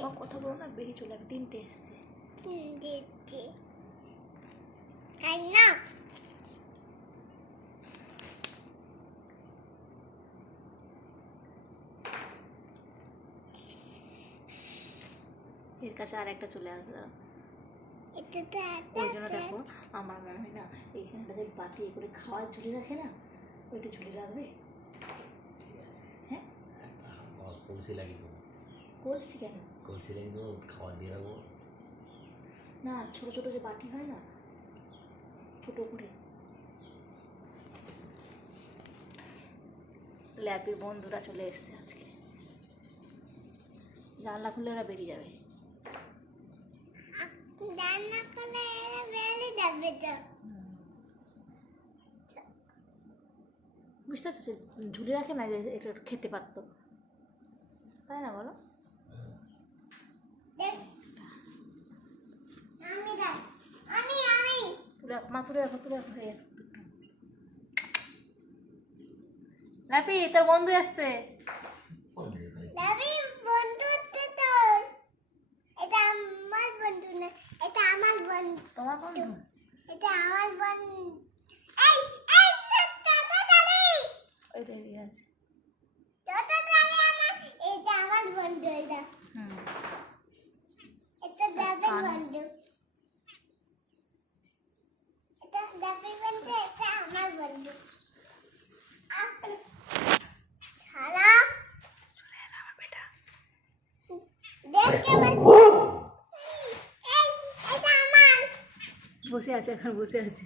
ও কথা বলো না বেরিয়ে চলে যাবে তিনটে এসছে। দিচ্ছে তাই না এর কাছে আর একটা চলে আসবে। ওই জন্য দেখো আমার মনে হয় না এইখানটাতে বাটি করে খাওয়ার ঝুলি রাখে না ওইটা ঝুলি রাখবে হ্যাঁ? লাগিয়ে দেবো। কলসি কেন কলসি লাগিয়ে দেবো খাবার দিয়ে রাখব না ছোট ছোট যে বাটি হয় না ছোট করে। ল্যাপের বন্ধুরা চলে এসছে আজকে। জানলা খুলে ওরা বেরিয়ে যাবে। করলে এরা বেরিয়ে যাবে তো। বুঝতে পারছ ঝুলি রাখে না যে এটা খেতে পারতো? তাই না বলো দেখ আমি দেখ আমি আমি তুলে মা তুলে রাখো তুলে রাখো একটু। ল্যাপি তোর বন্ধু আসছে। রবি বন্ধু তো এটা আমার বন্ধু না এটা আমার তোমার বন্ধু? এটা আমার বন্ধু। এই এই টাটা দালি ওই তো আছে। টাটা দালি আমার এটা আমার বন্ধু এটা। হুম এটা রবি বন্ধু এটা রবি বন্ধু এটা আমার বন্ধু আহ, শালা আমার বেটা দেখতে পাচ্ছি এই এটা আমার বসে আছে এখন বসে আছে